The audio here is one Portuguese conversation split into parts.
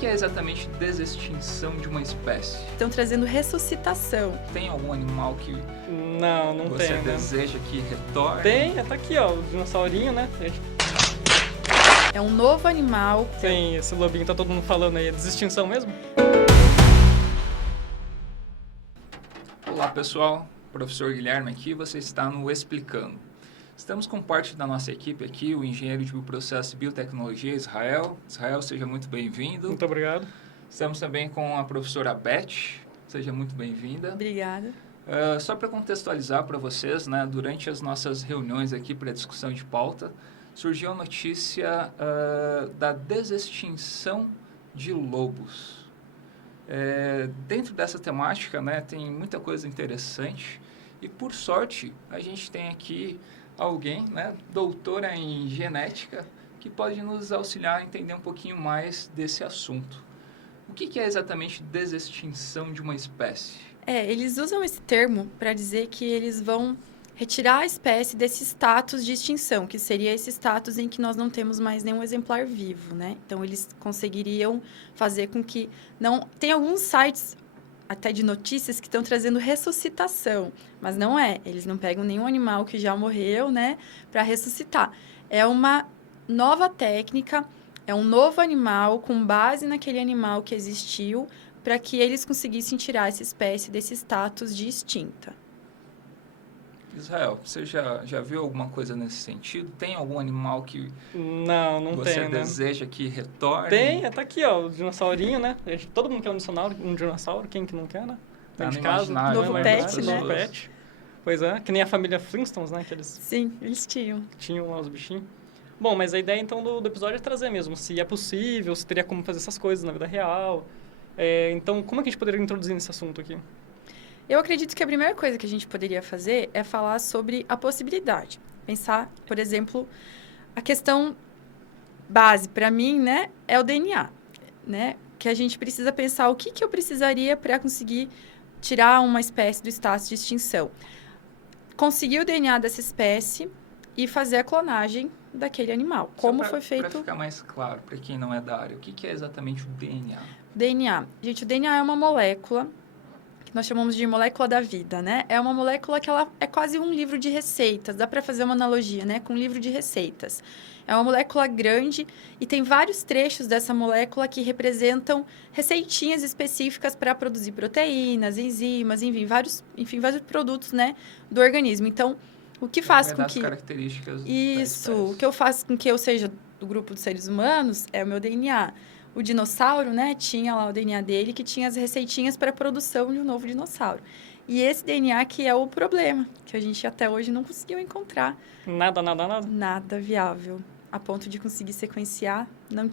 que é exatamente desextinção de uma espécie? Estão trazendo ressuscitação. Tem algum animal que Não você tem, né? deseja que retorne? Tem, tá aqui, ó, o dinossaurinho, né? É um novo animal. Tem esse lobinho, tá todo mundo falando aí, é desextinção mesmo? Olá pessoal, professor Guilherme aqui, você está no Explicando. Estamos com parte da nossa equipe aqui, o engenheiro de bioprocesso e biotecnologia, Israel. Israel, seja muito bem-vindo. Muito obrigado. Estamos também com a professora Beth, seja muito bem-vinda. Obrigada. Só para contextualizar para vocês, né, durante as nossas reuniões aqui para discussão de pauta, surgiu a notícia da desextinção de lobos. Dentro dessa temática, né, tem muita coisa interessante e, por sorte, a gente tem aqui alguém, né, doutora em genética, que pode nos auxiliar a entender um pouquinho mais desse assunto. O que é exatamente desextinção de uma espécie? Eles usam esse termo para dizer que eles vão retirar a espécie desse status de extinção, que seria esse status em que nós não temos mais nenhum exemplar vivo, né? Então, eles conseguiriam fazer com que não... Tem alguns sites, até de notícias, que estão trazendo ressuscitação, mas não é. Eles não pegam nenhum animal que já morreu, né, para ressuscitar. É uma nova técnica, é um novo animal com base naquele animal que existiu, para que eles conseguissem tirar essa espécie desse status de extinta. Israel, você já viu alguma coisa nesse sentido? Tem algum animal que Não você tem, né? deseja que retorne? Tem, tá aqui, ó, o dinossaurinho, né? Todo mundo quer um dinossauro, quem que não quer, né? Tá Dentro no de casa, imaginário, Novo né, pet, das né? Novo pessoas. pet. Pois é, que nem a família Flintstones, né? Que eles Sim, eles tinham. tinham lá os bichinhos. Bom, mas a ideia então do episódio é trazer mesmo, se é possível, se teria como fazer essas coisas na vida real. Então, como é que a gente poderia introduzir nesse assunto aqui? Eu acredito que a primeira coisa que a gente poderia fazer é falar sobre a possibilidade. Pensar, por exemplo, a questão base para mim, né, é o DNA, né? Que a gente precisa pensar o que eu precisaria para conseguir tirar uma espécie do status de extinção. Conseguir o DNA dessa espécie e fazer a clonagem daquele animal. Como foi feito? Para ficar mais claro, para quem não é da área, o que é exatamente o DNA? DNA. Gente, o DNA é uma molécula que nós chamamos de molécula da vida, né? É uma molécula que ela é quase um livro de receitas. Dá para fazer uma analogia, né? Com um livro de receitas. É uma molécula grande e tem vários trechos dessa molécula que representam receitinhas específicas para produzir proteínas, enzimas, enfim, vários produtos, né, do organismo. Então, o que faz com das que... características da Isso, espécie. o que eu faço com que eu seja do grupo dos seres humanos é o meu DNA. O dinossauro, né, tinha lá o DNA dele que tinha as receitinhas para a produção de um novo dinossauro. E esse DNA que é o problema, que a gente até hoje não conseguiu encontrar. Nada. Nada viável. A ponto de conseguir sequenciar, não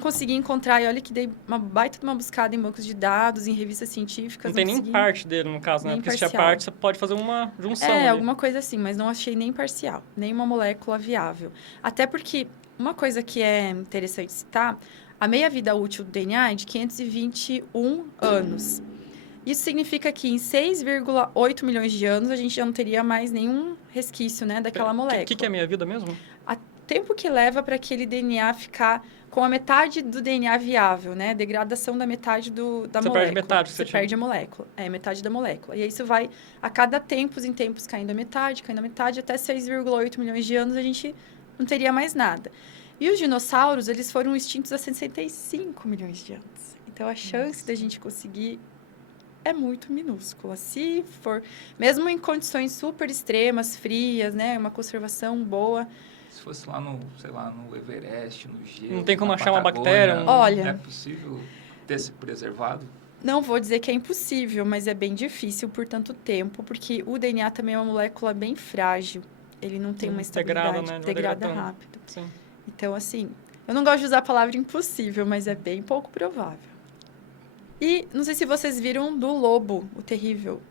consegui encontrar. E olha que dei uma baita de uma buscada em bancos de dados, em revistas científicas. Não tem nem parte dele, no caso, né? Nem Porque se tiver parcial. parte, você pode fazer uma junção ali. Alguma coisa assim, mas não achei nem parcial, nem uma molécula viável. Até porque uma coisa que é interessante citar, a meia-vida útil do DNA é de 521 anos. Isso significa que em 6,8 milhões de anos a gente já não teria mais nenhum resquício, né, daquela molécula. O que é minha vida mesmo? Tempo que leva para aquele DNA ficar com a metade do DNA viável, né? Degradação da metade da molécula. Você perde metade. Você perde a molécula. Metade da molécula. E aí isso vai, a cada tempos em tempos, caindo a metade, até 6,8 milhões de anos a gente não teria mais nada. E os dinossauros, eles foram extintos há 65 milhões de anos. Então, a chance da gente conseguir é muito minúscula. Se for, mesmo em condições super extremas, frias, né? Uma conservação boa... Se fosse lá no Everest, no gelo... Não tem como na achar uma Patagônia, bactéria? Olha... É possível ter se preservado? Não vou dizer que é impossível, mas é bem difícil por tanto tempo, porque o DNA também é uma molécula bem frágil. Ele não tem uma estabilidade, degrada rápido. Sim. Então, assim, eu não gosto de usar a palavra impossível, mas é bem pouco provável. E não sei se vocês viram do lobo, o terrível.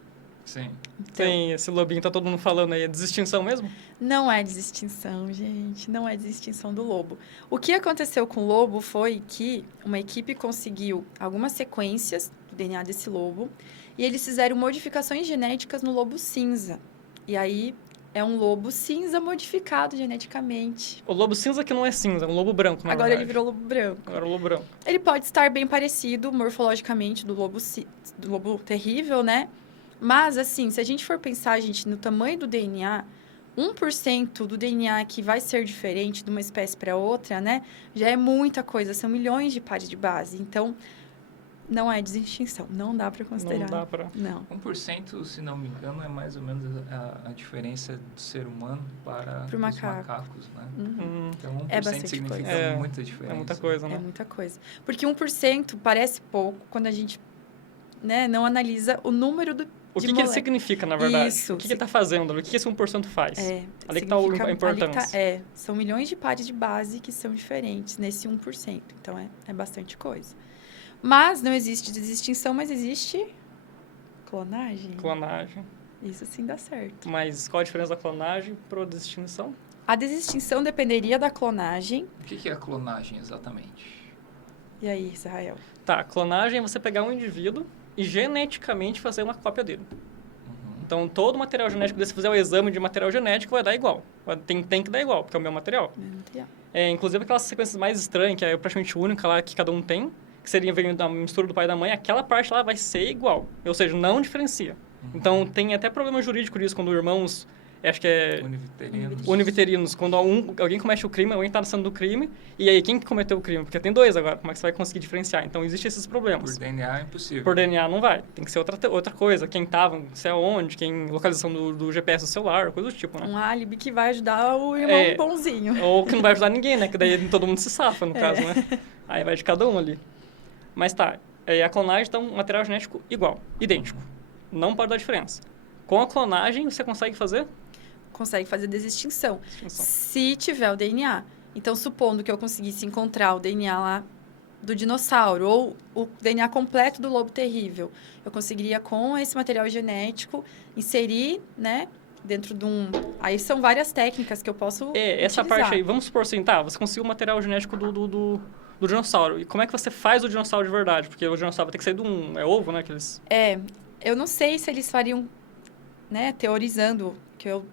Sim. Então, Tem esse lobinho, tá todo mundo falando aí, é desextinção mesmo? não é desextinção, gente, não é desextinção do lobo. O que aconteceu com o lobo foi que uma equipe conseguiu algumas sequências do DNA desse lobo e eles fizeram modificações genéticas no lobo cinza. E aí, É um lobo cinza modificado geneticamente. O lobo cinza que não é cinza, é um lobo branco, na Agora verdade. ele virou lobo branco. Agora é o lobo branco. Ele pode estar bem parecido morfologicamente do lobo terrível, né? Mas, assim, se a gente for pensar, gente, no tamanho do DNA, 1% do DNA que vai ser diferente de uma espécie para outra, né? Já é muita coisa, são milhões de pares de base. Então, não é extinção, não dá para considerar. Não dá pra... Não. 1%, se não me engano, é mais ou menos a diferença do ser humano para Pro os macaco. macacos, né? Uhum. Então, 1% É bastante significa coisa. muita diferença. É muita coisa, É né? muita coisa. Porque 1% parece pouco quando a gente, né, não analisa o número do O de que ele mole- significa, na verdade? Isso. O que ele tá fazendo? O que esse 1% faz? É, Ali que tá a significa- importância. são milhões de pares de base que são diferentes nesse 1%. Então, é bastante coisa. Mas não existe desextinção, mas existe clonagem. Clonagem. Isso sim dá certo. Mas qual a diferença da clonagem para a desextinção? A desextinção dependeria da clonagem. O que é a clonagem exatamente? E aí, Israel? Tá, clonagem é você pegar um indivíduo e geneticamente fazer uma cópia dele. Uhum. Então, todo o material genético, se fizer o exame de material genético, vai dar igual. Tem que dar igual, porque é o meu material. Inclusive, aquelas sequências mais estranhas, que é praticamente única lá, que cada um tem, que seria veio da mistura do pai e da mãe, aquela parte lá vai ser igual. Ou seja, não diferencia. Uhum. Então, tem até problema jurídico disso, quando irmãos, acho que é Univiterinos. univiterinos, quando alguém comete o crime, alguém está na cena do crime, e aí quem que cometeu o crime? Porque tem dois agora, como é que você vai conseguir diferenciar? Então, existem esses problemas. Por DNA é impossível. Por DNA não vai, tem que ser outra coisa, quem estava, se é onde, localização do GPS do celular, coisa do tipo, né? Um álibi que vai ajudar o irmão bonzinho. Ou que não vai ajudar ninguém, né? Que daí todo mundo se safa, no caso, né? Aí vai de cada um ali. Mas tá, a clonagem está um material genético igual, idêntico. Não pode dar diferença. Com a clonagem, você consegue fazer Consegue fazer desextinção. extinção. Se tiver o DNA. Então, supondo que eu conseguisse encontrar o DNA lá do dinossauro ou o DNA completo do lobo terrível, eu conseguiria, com esse material genético, inserir, né, dentro de um... Aí são várias técnicas que eu posso Essa utilizar. parte aí, vamos supor assim, tá, você conseguiu o material genético do dinossauro. E como é que você faz o dinossauro de verdade? Porque o dinossauro vai ter que sair de um ovo, né? Eu não sei se eles fariam, né, teorizando, que eu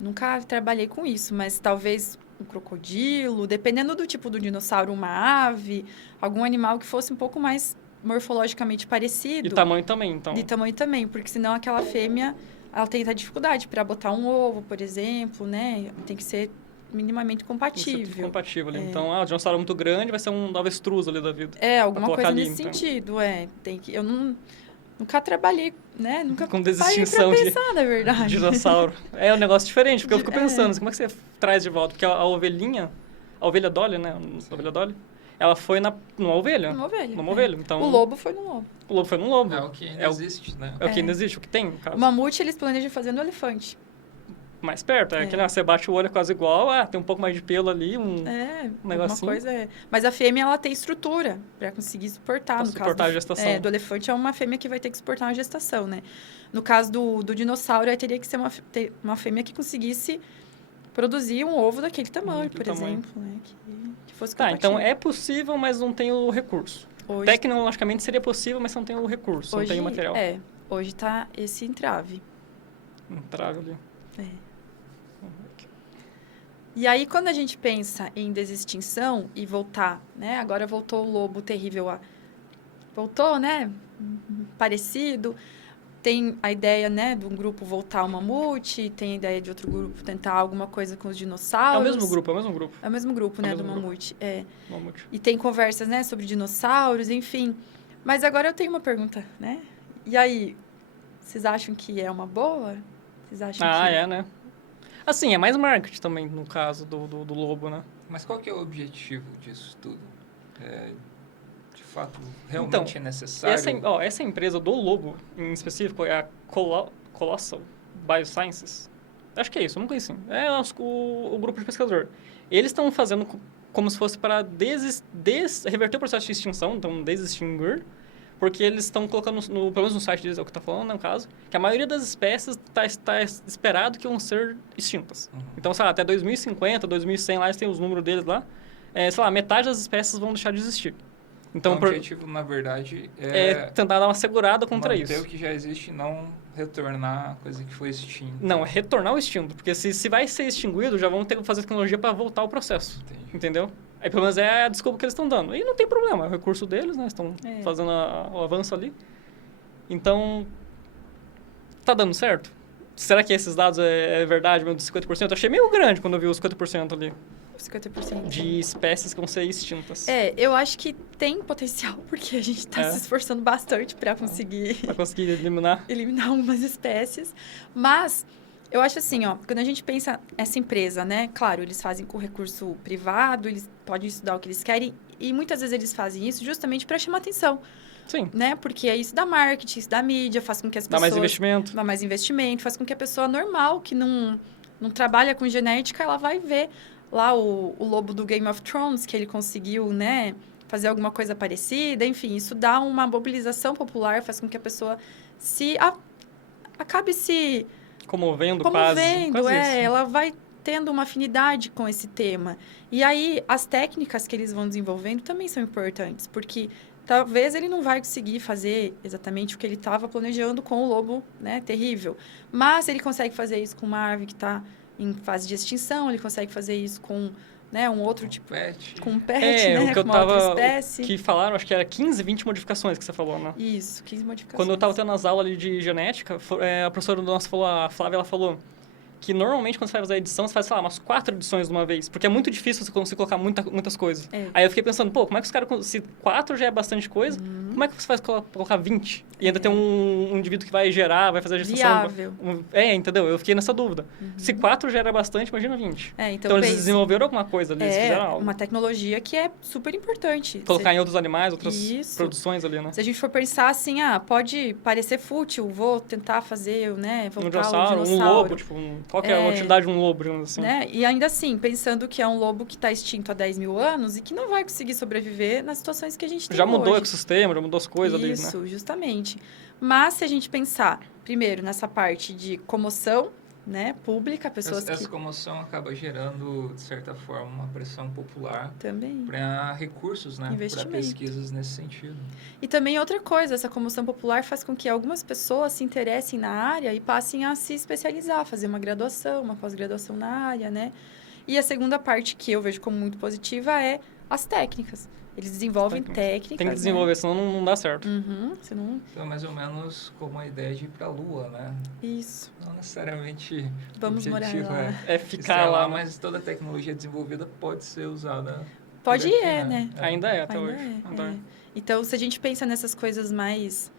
nunca trabalhei com isso, mas talvez um crocodilo, dependendo do tipo do dinossauro, uma ave, algum animal que fosse um pouco mais morfologicamente parecido. E tamanho também, então. De tamanho também, porque senão aquela fêmea, ela tem dificuldade para botar um ovo, por exemplo, né? Tem que ser minimamente Tem que ser tudo compatível. compatível ali. Então, o dinossauro é muito grande, vai ser um avestruz ali da vida. Alguma colocar coisa ali, nesse então. sentido, Tem que... Eu nunca trabalhei, né? Nunca Com parei desextinção pra de pensar, na verdade. dinossauro. É um negócio diferente, porque eu fico É. pensando, como é que você traz de volta? Porque a ovelhinha, a ovelha Dolly, né? A ovelha Dolly, ela foi numa ovelha. Numa ovelha. Numa ovelha. Então, O lobo foi no lobo. o lobo foi num lobo. É o que ainda É o- existe, né? É o que ainda existe, o que tem, no caso. O mamute, eles planejam fazer no elefante. Mais perto, que você bate o olho é quase igual, tem um pouco mais de pelo ali, Alguma negocinho. coisa Mas a fêmea, ela tem estrutura para conseguir suportar. Pra No suportar caso a gestação. do elefante, é uma fêmea que vai ter que suportar uma gestação, né? No caso do dinossauro, aí teria que ser uma fêmea que conseguisse produzir um ovo daquele tamanho, Daquele por tamanho. exemplo, né? Que fosse Tá, então compatível. é possível, mas não tem o recurso. Hoje, Tecnologicamente seria possível, mas não tem o recurso, não tem o material. Hoje tá esse entrave. Trave ali. E aí, quando a gente pensa em desextinção e voltar, né? Agora voltou o lobo terrível voltou, né? Parecido. Tem a ideia, né, de um grupo voltar ao mamute, tem a ideia de outro grupo tentar alguma coisa com os É dinossauros. o mesmo grupo, é o mesmo grupo. É o mesmo grupo, É o né, do mesmo grupo. mamute. Mamute. E tem conversas, né, sobre dinossauros, enfim. Mas agora eu tenho uma pergunta, né? E aí, vocês acham que é uma boa? Vocês acham que... Né? Assim, é mais marketing também, no caso do lobo, né? Mas qual que é o objetivo disso tudo? De fato, realmente é necessário? Essa empresa do lobo, em específico, é a Colossal Biosciences. Acho que é isso, eu não conheci. É o grupo de pesquisador. Eles estão fazendo como se fosse para reverter o processo de extinção, então desextinguir, porque eles estão colocando, pelo menos no site deles, é o que está falando, né, no caso, que a maioria das espécies está esperado que vão ser extintas. Uhum. Então, sei lá, até 2050, 2100, lá eles têm os números deles lá, sei lá, metade das espécies vão deixar de existir. Então, o objetivo, na verdade, tentar dar uma segurada contra manter isso. o que já existe e não retornar a coisa que foi extinta. Não, é retornar o instinto. Porque se vai ser extinguido, já vão ter que fazer tecnologia para voltar ao processo. Entendi. Entendeu? Aí pelo menos é a desculpa que eles estão dando. E não tem problema, é o recurso deles, né? Estão fazendo o avanço ali. Então, tá dando certo? Será que esses dados é verdade mesmo, dos 50%? Eu achei meio grande quando eu vi os 50% ali. 50%. De espécies que vão ser extintas. Eu acho que tem potencial, porque a gente está se esforçando bastante para conseguir... Para conseguir eliminar. eliminar algumas espécies. Mas, eu acho assim, ó, quando a gente pensa essa empresa, né? Claro, eles fazem com recurso privado, eles podem estudar o que eles querem, e muitas vezes eles fazem isso justamente para chamar atenção. Sim. Né? Porque é isso dá marketing, isso dá mídia, faz com que as pessoas... Dá mais investimento, faz com que a pessoa normal, que não trabalha com genética, ela vai ver lá o lobo do Game of Thrones, que ele conseguiu, né, fazer alguma coisa parecida. Enfim, isso dá uma mobilização popular, faz com que a pessoa acabe se... Comovendo quase isso. Ela vai tendo uma afinidade com esse tema. E aí, as técnicas que eles vão desenvolvendo também são importantes, porque... Talvez ele não vai conseguir fazer exatamente o que ele estava planejando com o lobo, né, terrível. Mas ele consegue fazer isso com uma ave que está em fase de extinção, ele consegue fazer isso com, né, um outro tipo... Pet. Com um pet, né, o que eu com uma outra tava, espécie. que falaram, acho que era 15, 20 modificações que você falou, né? Isso, 15 modificações. Quando eu estava tendo as aulas ali de genética, a professora nossa falou, a Flávia, ela falou que normalmente quando você vai fazer a edição, você faz, sei lá, umas 4 edições de uma vez. Porque é muito difícil você conseguir colocar muitas coisas. Aí eu fiquei pensando, pô, como é que os caras... Se 4 já é bastante coisa, como é que você faz colocar 20? E ainda tem um indivíduo que vai gerar, vai fazer a gestação... Viável. Entendeu? Eu fiquei nessa dúvida. Se 4 já era bastante, imagina 20. Então eles desenvolveram alguma coisa ali, eles fizeram algo. Uma tecnologia que é super importante. Colocar em outros animais, outras produções ali, né? Se a gente for pensar assim, pode parecer fútil, vou tentar fazer, né, voltar um lobo, tipo... Qual que é a utilidade de um lobo, digamos assim? Né? E ainda assim, pensando que é um lobo que está extinto há 10 mil anos e que não vai conseguir sobreviver nas situações que a gente tem Já mudou hoje. o ecossistema, já mudou as coisas ali, né? Isso, justamente. Mas se a gente pensar, primeiro, nessa parte de comoção, né, pública, pessoas Essa comoção acaba gerando, de certa forma, uma pressão popular também para recursos, né, para pesquisas nesse sentido. E também outra coisa, essa comoção popular faz com que algumas pessoas se interessem na área e passem a se especializar, fazer uma graduação, uma pós-graduação na área, né? E a segunda parte que eu vejo como muito positiva é as técnicas. Eles desenvolvem técnicas. Tem que desenvolver, senão não dá certo. Senão... Então, mais ou menos como a ideia de ir para a Lua, né? Isso. Não necessariamente vamos morar lá. É ficar lá, mas toda a tecnologia desenvolvida pode ser usada. Pode né? Ainda é, até hoje. Então, se a gente pensa nessas coisas mais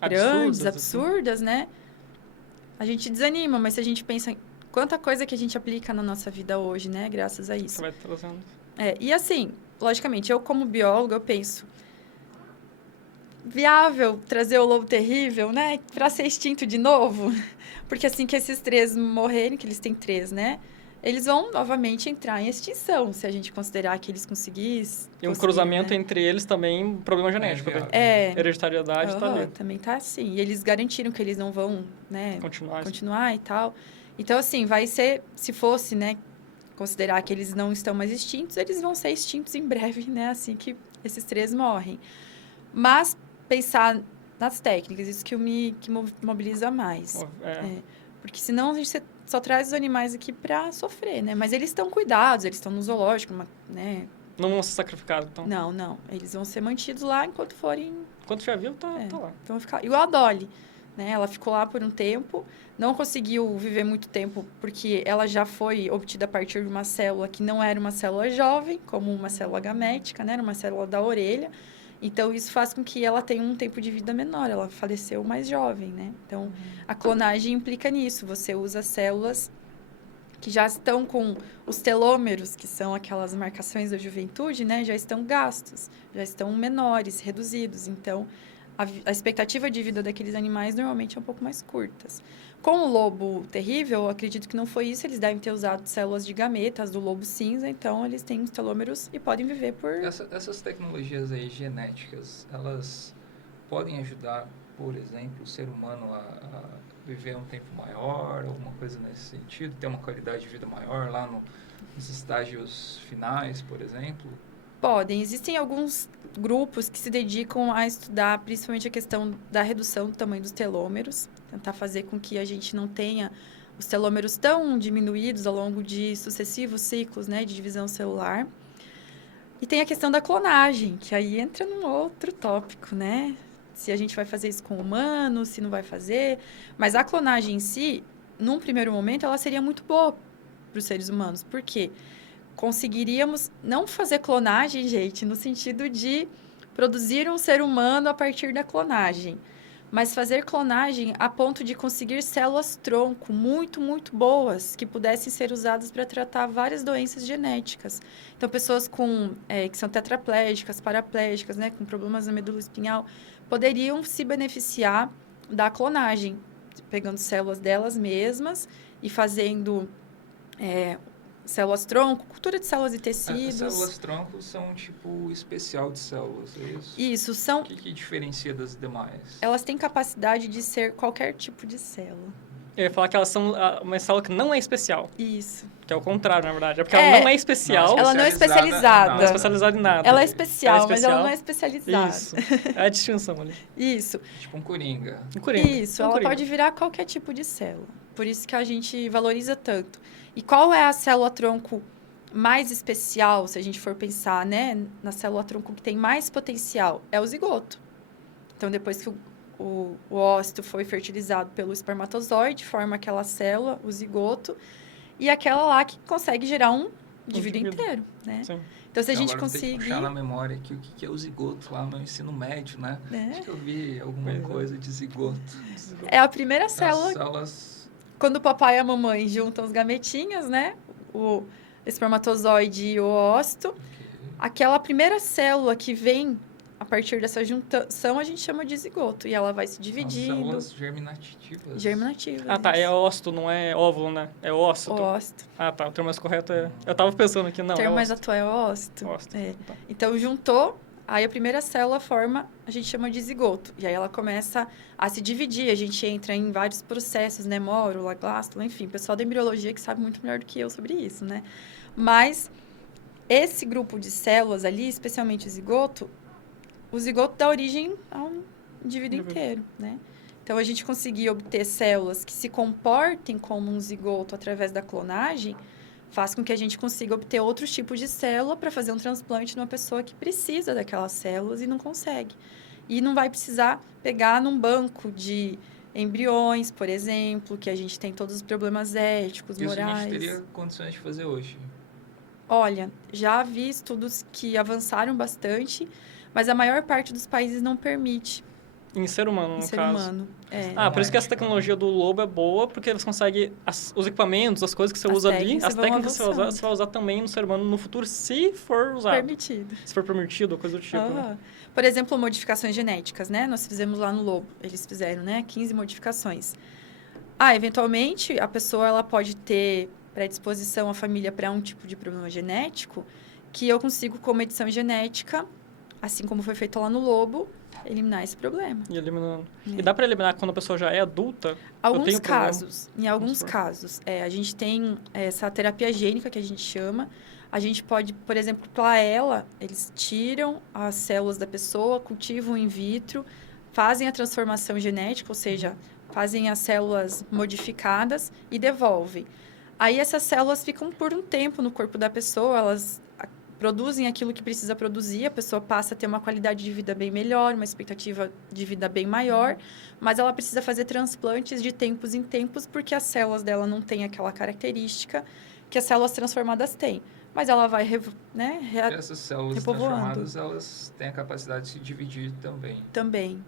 grandes, absurdas, né? A gente desanima, mas se a gente pensa em quanta coisa que a gente aplica na nossa vida hoje, né? Graças a isso. Você vai trazendo. E assim, logicamente, eu como bióloga, eu penso... Viável trazer o lobo terrível, né? Para ser extinto de novo. Porque assim que esses 3 morrerem, que eles têm 3, né? Eles vão novamente entrar em extinção, se a gente considerar que eles conseguissem... E um cruzamento entre eles também, problema genético. Hereditariedade está ali. Também está assim. E eles garantiram que eles não vão, né, continuar e tal. Então, assim, vai ser... Se fosse, né, considerar que eles não estão mais extintos, eles vão ser extintos em breve, né? Assim que esses 3 morrem. Mas pensar nas técnicas, isso que mobiliza mais. Porque senão a gente só traz os animais aqui para sofrer, né? Mas eles estão cuidados, eles estão no zoológico, né? Não vão ser sacrificados, então? Não. Eles vão ser mantidos lá enquanto forem... Enquanto já viu, tá lá. Então vão ficar... Igual a Dolly, né? Ela ficou lá por um tempo, não conseguiu viver muito tempo porque ela já foi obtida a partir de uma célula que não era uma célula jovem, como uma célula gamética, né? Era uma célula da orelha. Então, isso faz com que ela tenha um tempo de vida menor. Ela faleceu mais jovem, né? Então, a clonagem implica nisso. Você usa células que já estão com os telômeros, que são aquelas marcações da juventude, né? Já estão gastos, já estão menores, reduzidos. Então, a expectativa de vida daqueles animais normalmente é um pouco mais curtas. Com o lobo terrível, eu acredito que não foi isso. Eles devem ter usado células de gametas do lobo cinza, então eles têm os telômeros e podem viver por... Essas tecnologias aí genéticas, elas podem ajudar, por exemplo, o ser humano a viver um tempo maior, alguma coisa nesse sentido, ter uma qualidade de vida maior lá nos estágios finais, por exemplo? Podem. Existem alguns grupos que se dedicam a estudar principalmente a questão da redução do tamanho dos telômeros, tentar fazer com que a gente não tenha os telômeros tão diminuídos ao longo de sucessivos ciclos, né, de divisão celular. E tem a questão da clonagem, que aí entra num outro tópico, né? Se a gente vai fazer isso com humanos, se não vai fazer. Mas a clonagem em si, num primeiro momento, ela seria muito boa para os seres humanos. Por quê? Conseguiríamos não fazer clonagem, gente, no sentido de produzir um ser humano a partir da clonagem, mas fazer clonagem a ponto de conseguir células-tronco muito, muito boas, que pudessem ser usadas para tratar várias doenças genéticas. Então, pessoas que são tetraplégicas, paraplégicas, né, com problemas na medula espinhal, poderiam se beneficiar da clonagem, pegando células delas mesmas e fazendo células-tronco, cultura de células e tecidos. As células-tronco são um tipo especial de células, é isso? Isso, são... O que diferencia das demais? Elas têm capacidade de ser qualquer tipo de célula. Eu ia falar que elas são uma célula que não é especial. Isso. Que é o contrário, na verdade. É porque ela não é especial. Ela não é especializada. Não é especializada em nada. Ela é especial, mas ela não é especializada. Isso. É a distinção ali. Isso. Tipo um coringa. Um coringa. Isso, ela pode virar qualquer tipo de célula. Por isso que a gente valoriza tanto. E qual é a célula-tronco mais especial, se a gente for pensar, né, na célula-tronco que tem mais potencial? É o zigoto. Então, depois que o ócito foi fertilizado pelo espermatozoide, forma aquela célula, o zigoto, e aquela lá que consegue gerar um indivíduo inteiro, né? Sim. Então, se a Agora gente conseguir... Tem que puxar na memória aqui o que é o zigoto lá no ensino médio, né? Acho que eu vi alguma coisa de zigoto. É a primeira célula... As células... Quando o papai e a mamãe juntam os gametinhos, né? O espermatozoide e o ócito. Aquela primeira célula que vem a partir dessa junção, a gente chama de zigoto. E ela vai se dividindo. São células germinativas. Germinativas. Ah, tá. É ócito, não é óvulo, né? É ócito. Ócito. Ah, tá. O termo mais correto é... Eu tava pensando aqui, não, O termo é mais ócito. atual é ócito. Ócito. É. Tá. Então, juntou, aí a primeira célula forma, a gente chama de zigoto. E aí ela começa a se dividir. A gente entra em vários processos, né? Mórula, glástula, enfim. O pessoal da embriologia que sabe muito melhor do que eu sobre isso, né? Mas esse grupo de células ali, especialmente o zigoto dá origem a um indivíduo inteiro, né? Então, a gente conseguir obter células que se comportem como um zigoto através da clonagem faz com que a gente consiga obter outros tipos de célula para fazer um transplante numa pessoa que precisa daquelas células e não consegue. E não vai precisar pegar num banco de embriões, por exemplo, que a gente tem todos os problemas éticos, Isso morais. a gente teria condições de fazer hoje. Olha, já vi estudos que avançaram bastante, mas a maior parte dos países não permite. Em ser humano, no Ser caso. humano. É. Ah, por isso que essa tecnologia do lobo é boa, porque você consegue... os equipamentos, as coisas que você usa ali, as técnicas que você vai usar também no ser humano no futuro, se for usado. Permitido. Se for permitido, coisa do tipo. Né? Por exemplo, modificações genéticas, né? Nós fizemos lá no lobo. Eles fizeram, né? 15 modificações. Eventualmente, a pessoa ela pode ter predisposição, a família, para um tipo de problema genético, que eu consigo, com uma edição genética, assim como foi feito lá no lobo, eliminar esse problema. E eliminando. E dá para eliminar quando a pessoa já é adulta? Alguns casos. Em alguns casos. A gente tem essa terapia gênica, que a gente chama. A gente pode, por exemplo, para ela, eles tiram as células da pessoa, cultivam in vitro, fazem a transformação genética, ou seja, fazem as células modificadas e devolvem. Aí essas células ficam por um tempo no corpo da pessoa, elas produzem aquilo que precisa produzir, a pessoa passa a ter uma qualidade de vida bem melhor, uma expectativa de vida bem maior, mas ela precisa fazer transplantes de tempos em tempos, porque as células dela não têm aquela característica que as células transformadas têm. Mas ela vai, essas células transformadas, elas têm a capacidade de se dividir também. Também.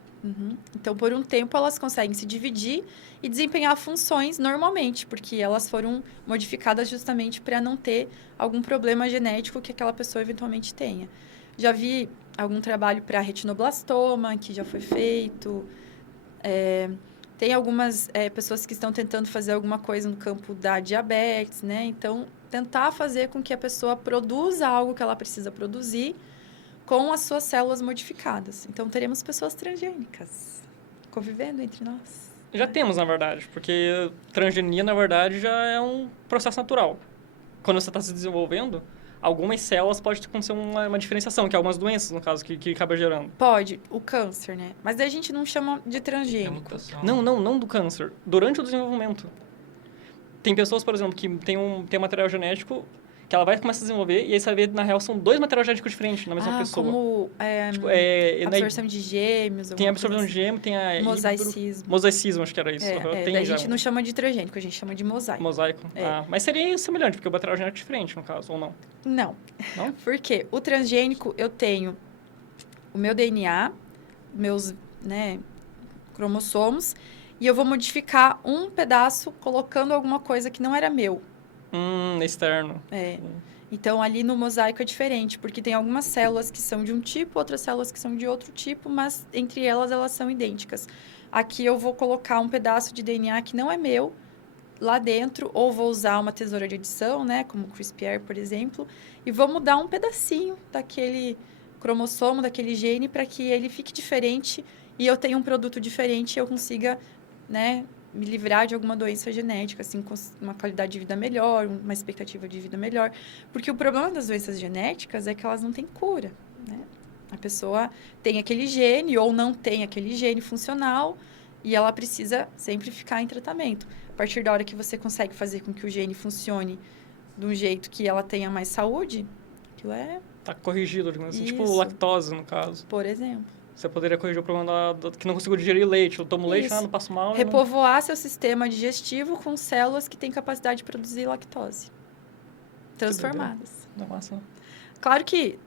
Então, por um tempo, elas conseguem se dividir e desempenhar funções normalmente, porque elas foram modificadas justamente para não ter algum problema genético que aquela pessoa eventualmente tenha. Já vi algum trabalho para retinoblastoma, que já foi feito. Tem algumas pessoas que estão tentando fazer alguma coisa no campo da diabetes, né? Então, tentar fazer com que a pessoa produza algo que ela precisa produzir com as suas células modificadas. Então, teremos pessoas transgênicas convivendo entre nós. Já temos, na verdade, porque transgenia, na verdade, já é um processo natural. Quando você está se desenvolvendo, algumas células pode acontecer uma diferenciação, que é algumas doenças, no caso, que acaba gerando. Pode, o câncer, né? Mas daí a gente não chama de É transgênico. mutação. Não do câncer. Durante o desenvolvimento. Tem pessoas, por exemplo, que tem um material genético que ela vai começar a desenvolver e aí você vai ver, na real, são 2 materiais genéticos diferentes na mesma pessoa. Como Tipo, absorção de gêmeos. tem alguma absorção coisa de gêmeo, tem a... Mosaicismo. Mosaicismo, acho que era isso. Daí Tem a já gente não chama de transgênico, a gente chama de mosaico. mosaico. É. Mas seria semelhante, porque o material genético é diferente, no caso, ou não? Não. Não? Porque o transgênico, eu tenho o meu DNA, meus, né, cromossomos, e eu vou modificar um pedaço colocando alguma coisa que não era meu. Externo. Então, ali no mosaico é diferente, porque tem algumas células que são de um tipo, outras células que são de outro tipo, mas entre elas são idênticas. Aqui eu vou colocar um pedaço de DNA que não é meu lá dentro, ou vou usar uma tesoura de edição, né, como o CRISPR, por exemplo, e vou mudar um pedacinho daquele cromossomo, daquele gene, para que ele fique diferente e eu tenha um produto diferente e eu consiga, né, me livrar de alguma doença genética, assim, com uma qualidade de vida melhor, uma expectativa de vida melhor. Porque o problema das doenças genéticas é que elas não têm cura, né? A pessoa tem aquele gene ou não tem aquele gene funcional e ela precisa sempre ficar em tratamento. A partir da hora que você consegue fazer com que o gene funcione de um jeito que ela tenha mais saúde, aquilo é, Tá corrigido, digamos assim. Tipo Isso. lactose, no caso. por exemplo, Você poderia corrigir o problema que não consigo digerir leite. Eu tomo leite, Isso. não passo mal. repovoar seu sistema digestivo com células que têm capacidade de produzir lactose. Transformadas. Não massa. Claro que,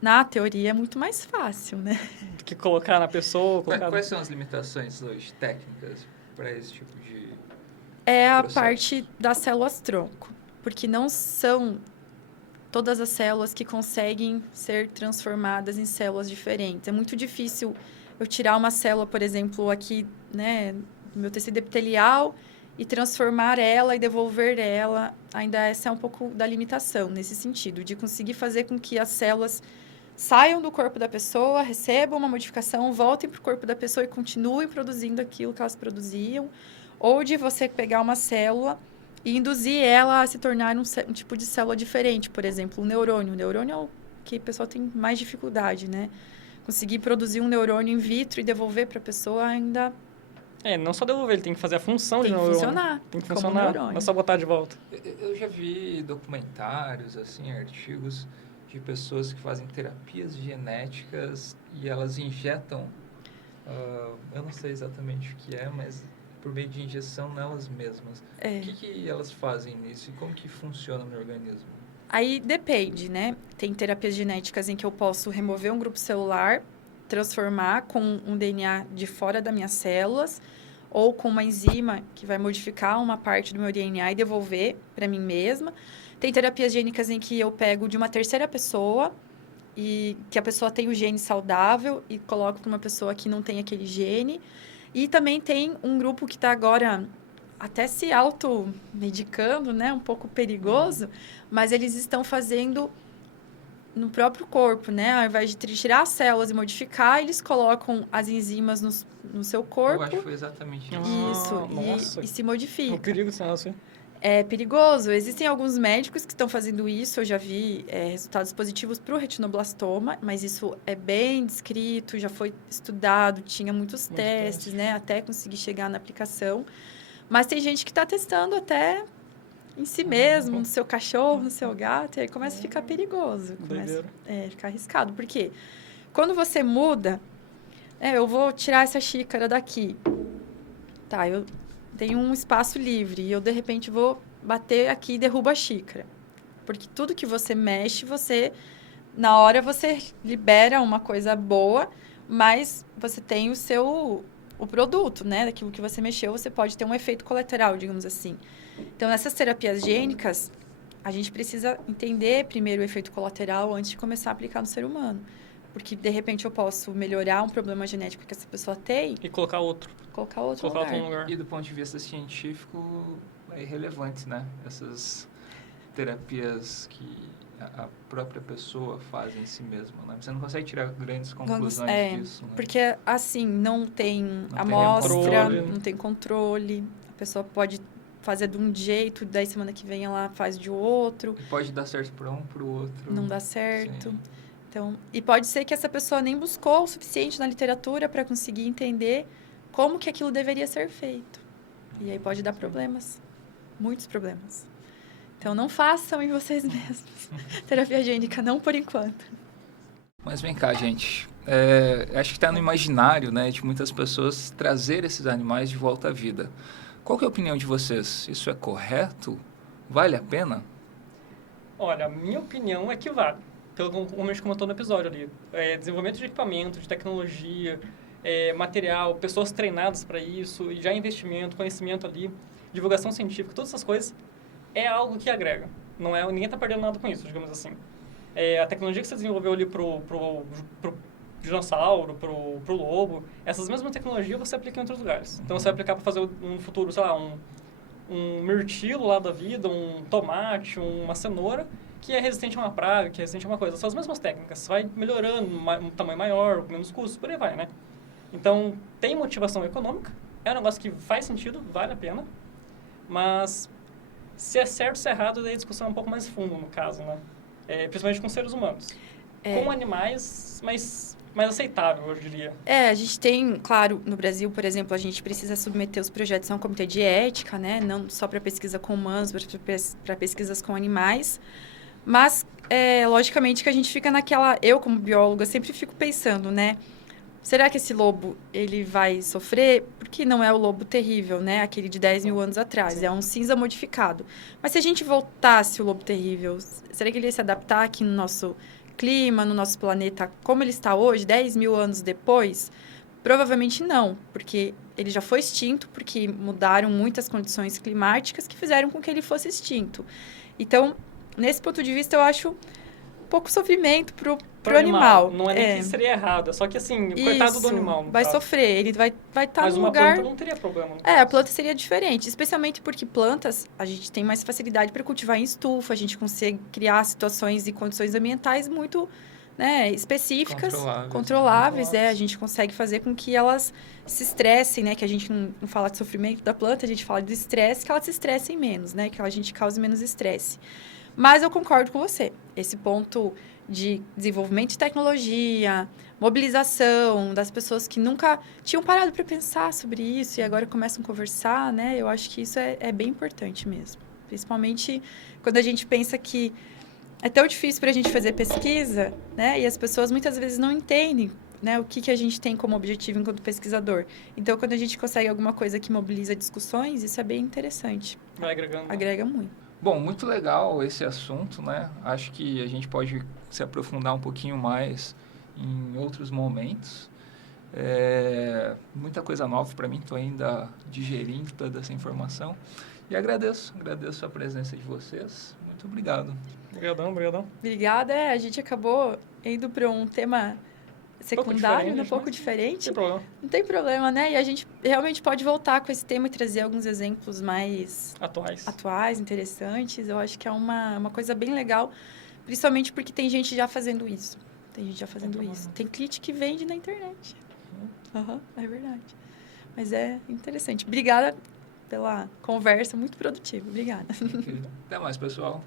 na teoria, é muito mais fácil, né? Do que colocar na pessoa, colocar... Quais são as limitações hoje técnicas para esse tipo de... É a processo? parte das células-tronco. Porque não são todas as células que conseguem ser transformadas em células diferentes. É muito difícil eu tirar uma célula, por exemplo, aqui, né, do meu tecido epitelial e transformar ela e devolver ela. Ainda essa é um pouco da limitação nesse sentido, de conseguir fazer com que as células saiam do corpo da pessoa, recebam uma modificação, voltem para o corpo da pessoa e continuem produzindo aquilo que elas produziam. Ou de você pegar uma célula e induzir ela a se tornar um tipo de célula diferente. Por exemplo, o neurônio. O neurônio é o que o pessoal tem mais dificuldade, né? Conseguir produzir um neurônio in vitro e devolver para a pessoa ainda não só devolver, ele tem que fazer a função tem de que neurônio. funcionar. Tem que como funcionar, neurônio. não é só botar de volta. Eu já vi documentários, assim, artigos de pessoas que fazem terapias genéticas e elas injetam, eu não sei exatamente o que é, mas por meio de injeção nelas mesmas. O que elas fazem nisso e como que funciona no organismo? Aí depende, né? Tem terapias genéticas em que eu posso remover um grupo celular, transformar com um DNA de fora das minhas células, ou com uma enzima que vai modificar uma parte do meu DNA e devolver para mim mesma. Tem terapias gênicas em que eu pego de uma terceira pessoa e que a pessoa tem o gene saudável e coloco para uma pessoa que não tem aquele gene. E também tem um grupo que está agora até se automedicando, né? Um pouco perigoso, mas eles estão fazendo no próprio corpo, né? Ao invés de tirar as células e modificar, eles colocam as enzimas no seu corpo. Eu acho que foi exatamente Isso, e se modifica. É um perigo esse negócio. É perigoso. Existem alguns médicos que estão fazendo isso. Eu já vi resultados positivos para o retinoblastoma, mas isso é bem descrito, já foi estudado, tinha muitos testes, né? Até conseguir chegar na aplicação. Mas tem gente que está testando até em si mesmo, no seu cachorro, no seu gato, e aí começa a ficar perigoso. Começa a ficar arriscado. Por quê? Quando você muda, eu vou tirar essa xícara daqui. Tá, eu tenho um espaço livre e eu, de repente, vou bater aqui e derrubo a xícara. Porque tudo que você mexe, na hora você libera uma coisa boa, mas você tem o produto, né? Daquilo que você mexeu, você pode ter um efeito colateral, digamos assim. Então, nessas terapias gênicas, a gente precisa entender primeiro o efeito colateral antes de começar a aplicar no ser humano. Porque, de repente, eu posso melhorar um problema genético que essa pessoa tem... E colocar outro. Colocar outro lugar. E do ponto de vista científico, é irrelevante, né? Essas terapias que a própria pessoa faz em si mesma, né? Você não consegue tirar grandes conclusões disso, né? Porque, assim, não tem Não tem amostra, controle. não tem controle. A pessoa pode fazer de um jeito, daí semana que vem ela faz de outro. E pode dar certo para um, para o outro. Não dá certo. Sim. Então, e pode ser que essa pessoa nem buscou o suficiente na literatura para conseguir entender como que aquilo deveria ser feito. E aí pode dar problemas. Muitos problemas. Então, não façam em vocês mesmos. Terapia gênica, não por enquanto. Mas vem cá, gente. Acho que está no imaginário, né, de muitas pessoas trazer esses animais de volta à vida. Qual que é a opinião de vocês? Isso é correto? Vale a pena? Olha, a minha opinião é que vale. Como a gente comentou no episódio ali. Desenvolvimento de equipamento, de tecnologia, material, pessoas treinadas para isso, e já investimento, conhecimento ali, divulgação científica, todas essas coisas, é algo que agrega. Ninguém está perdendo nada com isso, digamos assim. A tecnologia que você desenvolveu ali pro dinossauro, pro lobo, essas mesmas tecnologias você aplica em outros lugares. Então, você vai aplicar para fazer um futuro, sei lá, um mirtilo lá da vida, um tomate, uma cenoura, que é resistente a uma praga, que é resistente a uma coisa. São as mesmas técnicas. Você vai melhorando, um tamanho maior, com menos custos, por aí vai, né? Então, tem motivação econômica. É um negócio que faz sentido, vale a pena. Mas, se é certo ou se é errado, daí a discussão é um pouco mais fundo, no caso, né? Principalmente com seres humanos. Com animais, mais aceitável, eu diria. A gente tem, claro, no Brasil, por exemplo, a gente precisa submeter os projetos a um comitê de ética, né? Não só para pesquisa com humanos, mas para pesquisas com animais. Mas, logicamente, que a gente fica naquela... Eu, como bióloga, sempre fico pensando, né? Será que esse lobo, ele vai sofrer? Porque não é o lobo terrível, né? Aquele de 10 mil anos atrás. Sim. É um cinza modificado. Mas se a gente voltasse o lobo terrível, será que ele ia se adaptar aqui no nosso clima, no nosso planeta, como ele está hoje, 10 mil anos depois? Provavelmente não, porque ele já foi extinto, porque mudaram muitas condições climáticas que fizeram com que ele fosse extinto. Então, nesse ponto de vista, eu acho pouco sofrimento pro animal. Não é nem que seria errado, é só que assim, coitado do animal. Vai sofrer, ele vai estar no lugar... Mas uma planta não teria problema. A planta seria diferente, especialmente porque plantas, a gente tem mais facilidade para cultivar em estufa, a gente consegue criar situações e condições ambientais muito, né, específicas, controláveis. A gente consegue fazer com que elas se estressem, né, que a gente não fala de sofrimento da planta, a gente fala de estresse, que elas se estressem menos, né, que a gente cause menos estresse. Mas eu concordo com você. Esse ponto de desenvolvimento de tecnologia, mobilização das pessoas que nunca tinham parado para pensar sobre isso e agora começam a conversar, né? Eu acho que isso é bem importante mesmo. Principalmente quando a gente pensa que é tão difícil para a gente fazer pesquisa, né? E as pessoas muitas vezes não entendem, né, o que a gente tem como objetivo enquanto pesquisador. Então, quando a gente consegue alguma coisa que mobiliza discussões, isso é bem interessante. Vai agregando. Agrega muito. Bom, muito legal esse assunto, né? Acho que a gente pode se aprofundar um pouquinho mais em outros momentos. Muita coisa nova para mim, estou ainda digerindo toda essa informação. E agradeço a presença de vocês. Muito obrigado. Obrigadão. Obrigada. A gente acabou indo para um tema secundário, um pouco diferente. Não tem problema. Não tem problema, né? E a gente realmente pode voltar com esse tema e trazer alguns exemplos mais atuais, interessantes. Eu acho que é uma coisa bem legal, principalmente porque tem gente já fazendo isso. Tem cliente que vende na internet. É verdade. Mas é interessante. Obrigada pela conversa, muito produtiva. Obrigada. Até mais, pessoal.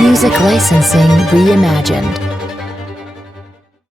Music licensing reimagined.